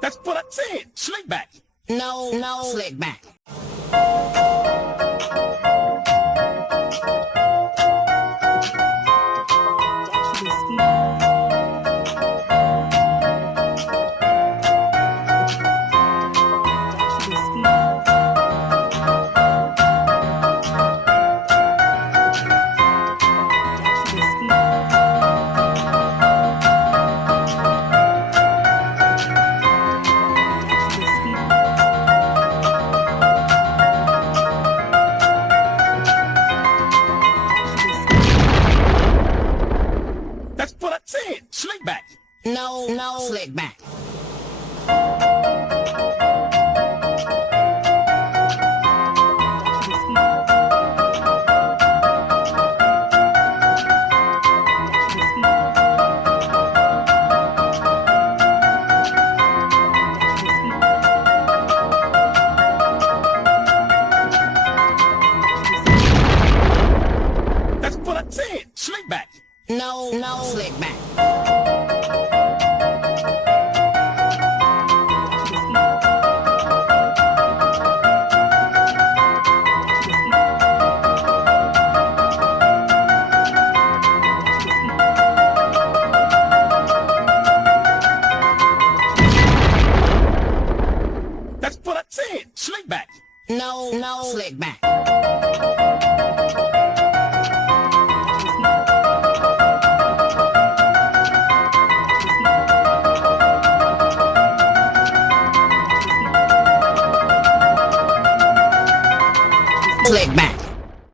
That's what I said. Slickback. No, Slickback. That's what I said. Slickback. No, Slickback. That's what I said. Slickback. No, Slickback. That's what I said. Slickback. No, Slickback. Slickback.